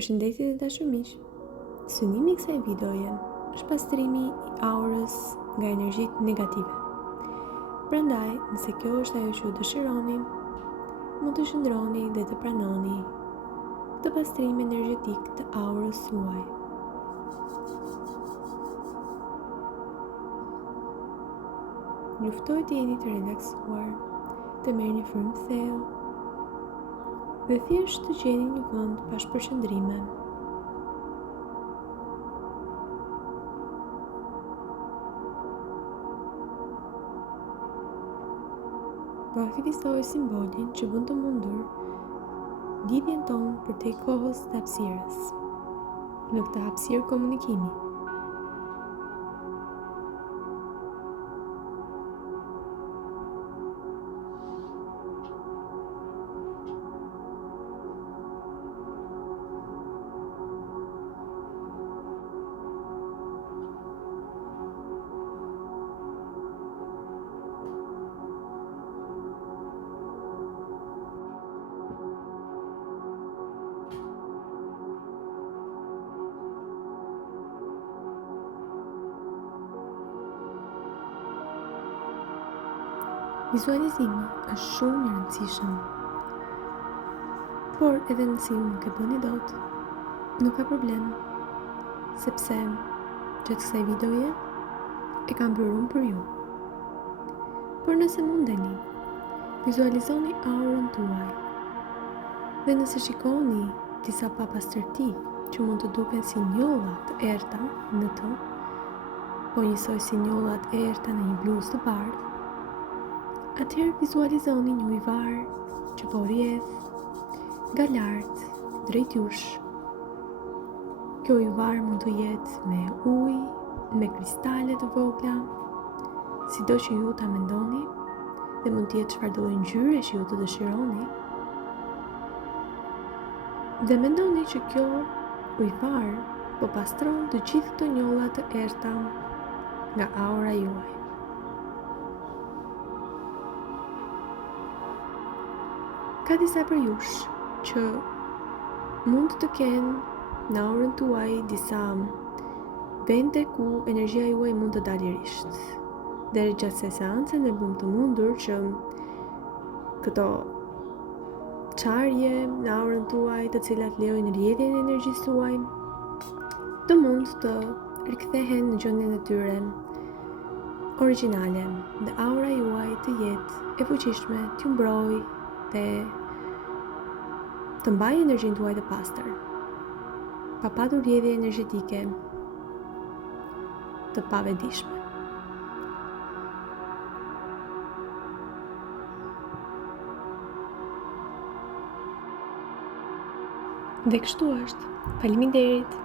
Përshëndetje dhe dashur miq. Synimi i kësaj videoje është pastrimi i aurës nga energjitë negative. Prandaj, nëse kjo është ajo që ju dëshironi, mund të shndroni dhe të pranoni këtë pastrim energjetik të aurës suaj. Juftoj të jeni të relaksuar, të merrni një frymë thellë dhe thjesht të gjeni një vend pa shpërqendrime. Po aktivizoj simbolin që bën të mundur lidhjen tonë përtej kohës dhe hapësirës në këtë hapësirë komunikimi. Vizualizimi është shumë i rëndësishëm, por edhe nëse ju nuk e bëni dot, nuk ka problem, sepse gjatë kësaj videoje e kam bërë unë për ju. Por nëse mundeni, vizualizoni aurën tuaj, dhe nëse shikoni disa papastërti që mund të duken si njolla të errta në të, po njësoj si njollat e errta në një bluzë të bardhë, atëherë vizualizoni një ujvar që po rrjedh nga lart drejt jush. Kjo ujvar mund të jetë me ujë, me kristale të vogla, sido që ju ta mendoni, dhe mund të jetë çfarë do lloj ngjyre që ju të dëshironi. Dhe mendoni që kjo ujvar po pastron të gjithë këto njolla të errta nga aura juaj. Ka disa për jush që mund të kenë në aurën tuaj disa vende ku energjia juaj mund të dalë risht. Deri gjatë kësaj seance ne bëm të mundur që këto çarje në aurën tuaj, të cilat lejojnë rrjedhjen e energjisë tuaj, të mund të rikthehen në gjendjen e tyre origjinale dhe aura juaj të jetë e fuqishme, t'ju mbrojë dhe të mbajë energjinë tuaj të pastër, pa patur rrjedhje energjetike të pavëdijshme. Dhe kështu është. Faleminderit.